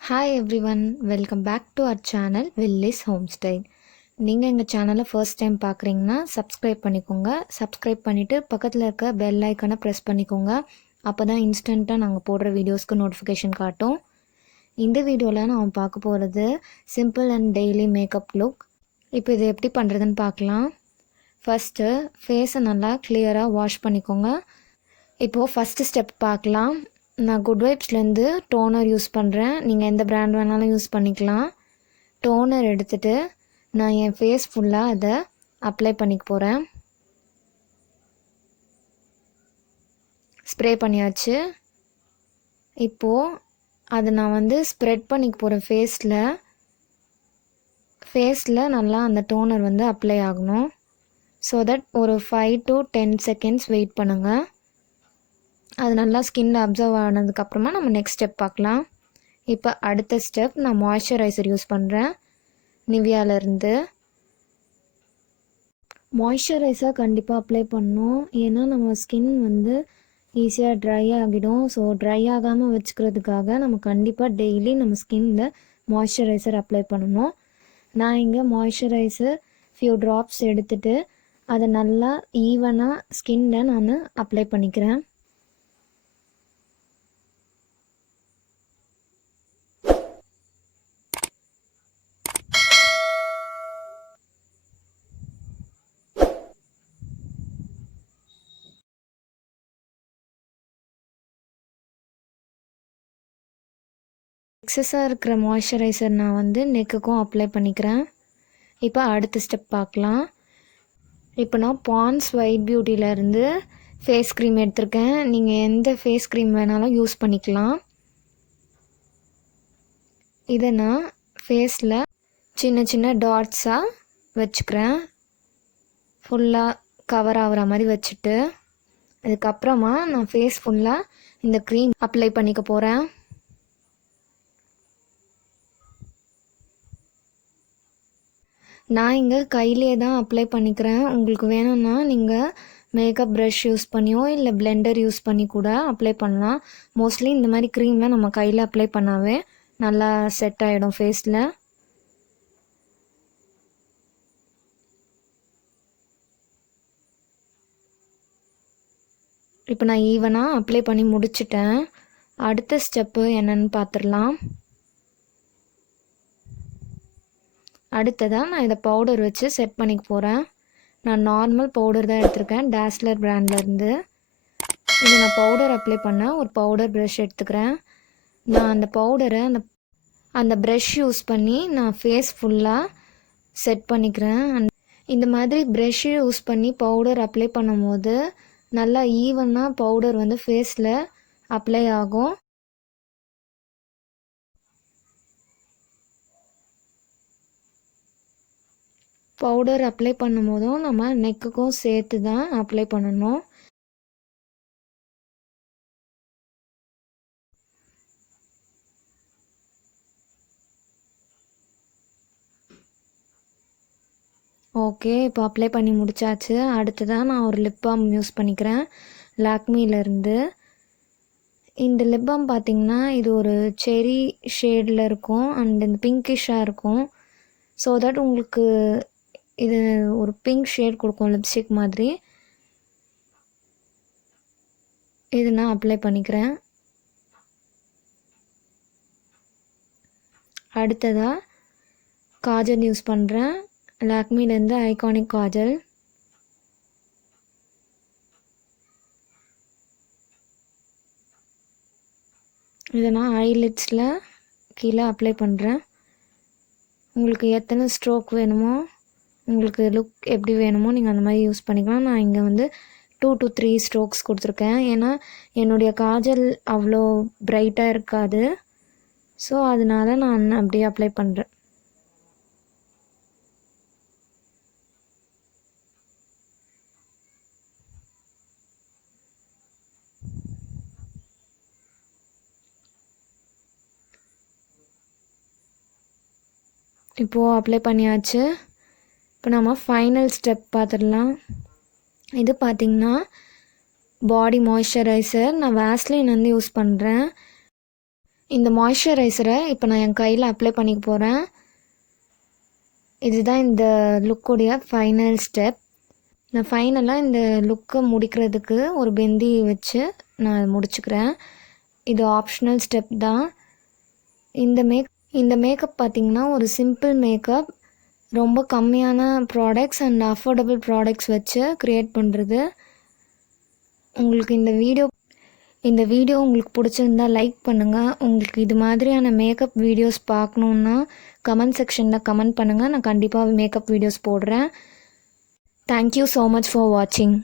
Hi everyone, welcome back to our channel Willis Homestyle. நீங்கள் எங்கள் சேனலை ஃபர்ஸ்ட் டைம் பார்க்குறீங்கன்னா சப்ஸ்கிரைப் பண்ணிக்கோங்க. சப்ஸ்கிரைப் பண்ணிவிட்டு பக்கத்தில் இருக்க பெல் ஐக்கனை ப்ரெஸ் பண்ணிக்கோங்க. அப்போ தான் இன்ஸ்டண்ட்டாக நாங்கள் போடுற வீடியோஸ்க்கு நோட்டிஃபிகேஷன் காட்டும். இந்த வீடியோவில் நான் பார்க்க போகிறது simple and daily makeup look. இப்போ இது எப்படி பண்ணுறதுன்னு பார்க்கலாம். ஃபஸ்ட்டு ஃபேஸை நல்லா கிளியராக வாஷ் பண்ணிக்கோங்க. இப்போது ஃபஸ்ட்டு ஸ்டெப் பார்க்கலாம். நான் குட் வைப்ஸ்லேருந்து டோனர் யூஸ் பண்ணுறேன். நீங்கள் எந்த பிராண்ட் வேணாலும் யூஸ் பண்ணிக்கலாம். டோனர் எடுத்துகிட்டு நான் என் ஃபேஸ் ஃபுல்லாக அதை அப்ளை பண்ணிக்க போகிறேன். ஸ்ப்ரே பண்ணியாச்சு. இப்போது அதை நான் ஸ்ப்ரெட் பண்ணிக்க போகிறேன் ஃபேஸில் நல்லா அந்த டோனர் அப்ளை ஆகணும். ஸோ தட் ஒரு 5 to 10 seconds வெயிட் பண்ணுங்கள். அது நல்லா ஸ்கின்னில் அப்சர்வ் ஆனதுக்கப்புறமா நம்ம நெக்ஸ்ட் ஸ்டெப் பார்க்கலாம். இப்போ அடுத்த ஸ்டெப் நான் மாய்ஸ்சரைசர் யூஸ் பண்ணுறேன் நிவியாவிலேருந்து. மாய்ஸ்சரைசர் கண்டிப்பாக அப்ளை பண்ணணும். ஏன்னா நம்ம ஸ்கின் ஈஸியாக ட்ரை ஆகிடும். ஸோ ட்ரை ஆகாமல் வச்சுக்கிறதுக்காக நம்ம கண்டிப்பாக டெய்லி நம்ம ஸ்கின்னில் மாய்ஸ்சரைசர் அப்ளை பண்ணணும். நான் இங்கே மாய்ஸ்சரைசர் ஃபியூ ட்ராப்ஸ் எடுத்துகிட்டு அதை நல்லா ஈவனாக ஸ்கின்னில் நான் அப்ளை பண்ணிக்கிறேன். எக்ஸஸாக இருக்கிற மாய்ஸ்சரைசர் நான் நெக்குக்கும் அப்ளை பண்ணிக்கிறேன். இப்போ அடுத்த ஸ்டெப் பார்க்கலாம். இப்போ நான் பான்ஸ் ஒயிட் பியூட்டியிலேருந்து ஃபேஸ் க்ரீம் எடுத்திருக்கேன். நீங்கள் எந்த ஃபேஸ் க்ரீம் வேணாலும் யூஸ் பண்ணிக்கலாம். இதை நான் ஃபேஸில் சின்ன சின்ன டாட்ஸாக வச்சுக்கிறேன். ஃபுல்லாக கவர் ஆகிற மாதிரி வச்சுட்டு அதுக்கப்புறமா நான் ஃபேஸ் ஃபுல்லாக இந்த க்ரீம் அப்ளை பண்ணிக்க போகிறேன். நான் இங்கே கையிலே தான் அப்ளை பண்ணிக்கிறேன். உங்களுக்கு வேணும்னா நீங்கள் மேக்கப் ப்ரஷ் யூஸ் பண்ணியோ இல்லை பிளெண்டர் யூஸ் பண்ணி கூட அப்ளை பண்ணலாம். மோஸ்ட்லி இந்த மாதிரி க்ரீமில் நம்ம கையில் அப்ளை பண்ணாவே நல்லா செட் ஆகிடும் ஃபேஸில். இப்போ நான் ஈவனாக அப்ளை பண்ணி முடிச்சிட்டேன். அடுத்த ஸ்டெப்பு என்னன்னு பார்த்துடலாம். அடுத்ததாக நான் இதை பவுடர் வச்சு செட் பண்ணிக்க போகிறேன். நான் நார்மல் பவுடர் தான் எடுத்திருக்கேன் டேஸ்லர் பிராண்ட்லேருந்து. இது நான் பவுடர் அப்ளை பண்ண ஒரு பவுடர் ப்ரஷ் எடுத்துக்கிறேன். நான் அந்த பவுடரை அந்த ப்ரஷ் யூஸ் பண்ணி நான் ஃபேஸ் ஃபுல்லாக செட் பண்ணிக்கிறேன். இந்த மாதிரி ப்ரஷ் யூஸ் பண்ணி பவுடர் அப்ளை பண்ணும்போது நல்லா ஈவனாக பவுடர் ஃபேஸில் அப்ளை ஆகும். பவுடர் அப்ளை பண்ணும்போதும் நம்ம நெக்குக்கும் சேர்த்து தான் அப்ளை பண்ணணும். ஓகே, இப்போ அப்ளை பண்ணி முடித்தாச்சு. அடுத்ததாக நான் ஒரு லிப் பாம் யூஸ் பண்ணிக்கிறேன் லாக்மியிலேருந்து. இந்த லிப் பாம் பார்த்திங்கன்னா இது ஒரு செரி ஷேடில் இருக்கும் அண்ட் இந்த பிங்கிஷாக இருக்கும். ஸோ தட் உங்களுக்கு இது ஒரு பிங்க் ஷேட் கொடுக்கும் லிப்ஸ்டிக் மாதிரி. இது நான் அப்ளை பண்ணிக்கிறேன். அடுத்ததாக காஜல் யூஸ் பண்ணுறேன் லாக்மிலேருந்து ஐகானிக் காஜல். இதை நான் ஐலிட்ஸில் கீழே அப்ளை பண்ணுறேன். உங்களுக்கு எத்தனை ஸ்ட்ரோக் வேணுமோ, உங்களுக்கு லுக் எப்படி வேணுமோ நீங்கள் அந்த மாதிரி யூஸ் பண்ணிக்கலாம். நான் இங்கே 2 to 3 ஸ்ட்ரோக்ஸ் கொடுத்துருக்கேன். ஏன்னா என்னுடைய காஜல் அவ்வளோ பிரைட்டாக இருக்காது. ஸோ அதனால நான் அப்படியே அப்ளை பண்ணுறேன். இப்போது அப்ளை பண்ணியாச்சு. இப்போ நம்ம ஃபைனல் ஸ்டெப் பார்த்துடலாம். இது பார்த்திங்கன்னா பாடி மாய்ஸ்சரைசர். நான் வேஸ்லின் வந்து யூஸ் பண்ணுறேன். இந்த மாய்ஸ்சரைசரை இப்போ நான் என் கையில் அப்ளை பண்ணிக்க போகிறேன். இதுதான் இந்த லுக்குடைய ஃபைனல் ஸ்டெப். நான் ஃபைனலாக இந்த லுக்கை முடிக்கிறதுக்கு ஒரு பிந்தி வச்சு நான் முடிச்சுக்கிறேன். இது ஆப்ஷனல் ஸ்டெப் தான். இந்த மேக்கப் பார்த்திங்கன்னா ஒரு சிம்பிள் மேக்கப், ரொம்ப கம்மியான ப்ராடக்ட்ஸ் அண்ட் அஃபோர்டபுள் ப்ராடக்ட்ஸ் வச்சு க்ரியேட் பண்ணுறது. உங்களுக்கு இந்த வீடியோ உங்களுக்கு பிடிச்சிருந்தா லைக் பண்ணுங்கள். உங்களுக்கு இது மாதிரியான மேக்கப் வீடியோஸ் பார்க்கணுன்னா கமெண்ட் செக்ஷனில் கமெண்ட் பண்ணுங்கள். நான் கண்டிப்பாக மேக்கப் வீடியோஸ் போடுறேன். தேங்க்யூ ஸோ மச் ஃபார் வாட்சிங்.